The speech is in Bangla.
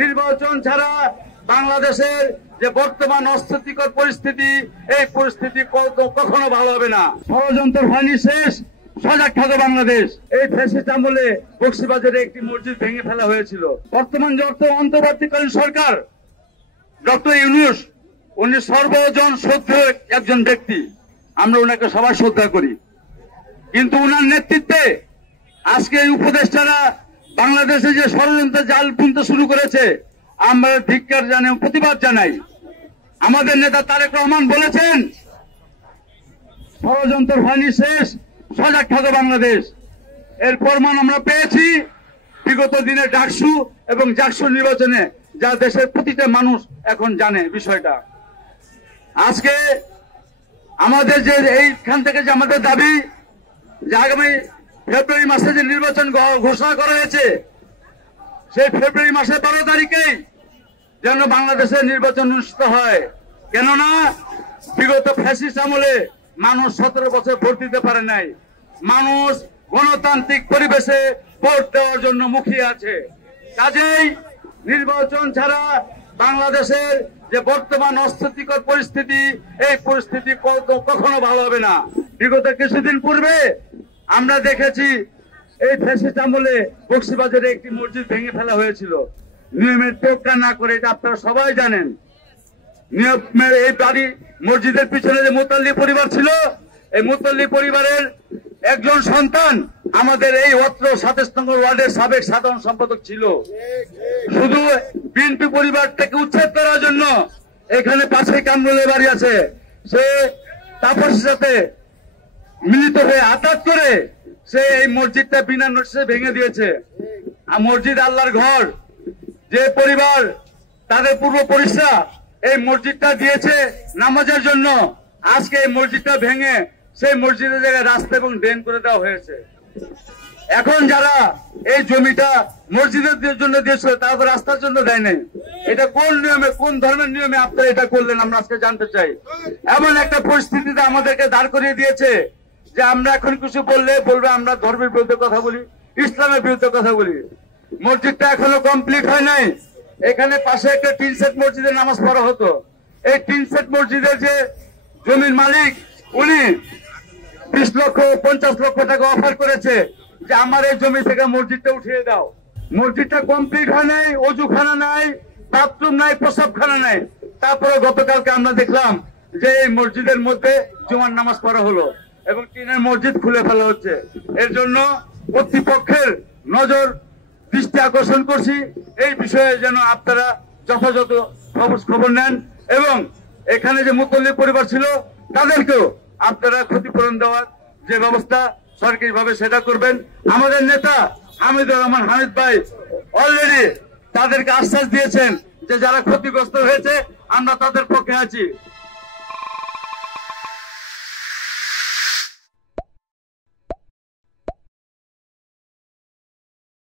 নির্বাচন ছাড়া বাংলাদেশের যে বর্তমান অস্থিতিকর পরিস্থিতি, এই পরিস্থিতি কখনো ভালো হবে না। ষড়যন্ত্র হয়নি শেষ, সজাগ থাকে বাংলাদেশ। এই ফ্যাসিস্ট আমলে বকশীবাজারে একটি মসজিদ ভেঙে ফেলা হয়েছিল। বর্তমান অন্তর্বর্তীকালীন সরকার ডক্টর ইউনূস, উনি সর্বজন শ্রদ্ধেয় একজন ব্যক্তি, আমরা ওনাকে সবাই শ্রদ্ধা করি, কিন্তু উনার নেতৃত্বে আজকে এই উপদেষ্টারা বাংলাদেশে যে ষড়যন্ত্র জাল বুনতে শুরু করেছে, আমরা ধিক্কার জানাই, প্রতিবাদ জানাই। আমাদের নেতা তারেক রহমান বলেছেন, ষড়যন্ত্র হয়নি শেষ, সজাগ থাকে বাংলাদেশ। এর প্রমাণ আমরা পেয়েছি বিগত দিনে ডাকসু এবং জাকসু নির্বাচনে, যা দেশের প্রতিটা মানুষ এখন জানে বিষয়টা। আজকে আমাদের যে এইখান থেকে যে আমাদের দাবি যে আগামী ফেব্রুয়ারি মাসে যে নির্বাচন ঘোষণা করা হয়েছে, সেই ফেব্রুয়ারি মাসের 12 তারিখেই যেন বাংলাদেশে নির্বাচন অনুষ্ঠিত হয়। কেননা বিগত ফ্যাসিস্ট আমলে মানুষ 17 বছর ভোট দিতে পারে নাই। মানুষ গণতান্ত্রিক পরিবেশে ভোট দেওয়ার জন্য মুখিয়ে আছে। কাজেই নির্বাচন ছাড়া বাংলাদেশের যে বর্তমান অস্থিতিকর পরিস্থিতি, এই পরিস্থিতি কখনো ভালো হবে না। বিগত কিছুদিন পূর্বে আমরা দেখেছি এই ফ্যাসিস্ট আমলে বকশীবাজারে একটি মসজিদ ভেঙে ফেলা হয়েছিল নিয়মের তোয়াক্কা না করে। এটা আপনারা সবাই জানেন। নিয়মের এই বাড়ি মসজিদের পিছনে যে মুতাল্লি পরিবার ছিল, এই মুতাল্লি পরিবারের একজন সন্তান আমাদের এই অত্র 27 নম্বর ওয়ার্ডের সাবেক সাধারণ সম্পাদক ছিল। শুধু বিএনপি পরিবারটাকে উচ্ছেদ করার জন্য এখানে পাশে কামরুলের বাড়ি আছে, সে তাপসের সাথে মিলিত হয়ে আঘাত করে সে এই মসজিদটা বিনা নোটিশে ভেঙে দিয়েছে। আর মসজিদ আল্লাহর ঘর, যে পরিবার তাদের পূর্বপুরুষরা এই মসজিদটা দিয়েছে নামাজের জন্য, আজকে এই মসজিদটা ভেঙে সেই মসজিদের জায়গায় রাস্তা এবং ড্রেন করে দেওয়া হয়েছে। এখন যারা এই জমিটা মসজিদের জন্য দিয়েছিল, তারা তো রাস্তার জন্য দেয় নাই। এটা কোন নিয়মে, কোন ধর্মের নিয়মে আপনারা এটা করলেন, আমরা আজকে জানতে চাই। এমন একটা পরিস্থিতিতে আমাদেরকে দাঁড় করিয়ে দিয়েছে যে আমরা এখন কিছু বললে বলবে আমরা ধর্মের বিরুদ্ধে কথা বলি, ইসলামের বিরুদ্ধে কথা বলি। মসজিদটা এখনো কমপ্লিট হয় নাই। এখানে পাশে একটা টিন সেট মসজিদে নামাজ পড়া হতো। এই টিন সেট মসজিদের যে জমির মালিক, উনি 20 লক্ষ 50 লক্ষ টাকা অফার করেছে যে আমার এই জমি থেকে মসজিদটা উঠিয়ে দাও। মসজিদটা কমপ্লিট হয় নাই, অজুখানা নাই, বাথরুম নাই, প্রসাবখানা নাই। তারপরে গতকালকে আমরা দেখলাম যে এই মসজিদের মধ্যে জুমার নামাজ পড়া হলো এবং টিনের মসজিদ খুলে ফেলা হচ্ছে। এর জন্য কর্তৃপক্ষের নজর দৃষ্টি আকর্ষণ করছি, এই বিষয়ে যেন আপনারা যথাযথ খবর নেন এবং এখানে যে মুতাল্লি পরিবার ছিল তাদেরকেও আপনারা ক্ষতিপূরণ দেওয়ার যে ব্যবস্থা সরকারিভাবে সেটা করবেন। আমাদের নেতা হামিদুর রহমান হামিদ ভাই অলরেডি তাদেরকে আশ্বাস দিয়েছেন যে যারা ক্ষতিগ্রস্ত হয়েছে আমরা তাদের পক্ষে আছি।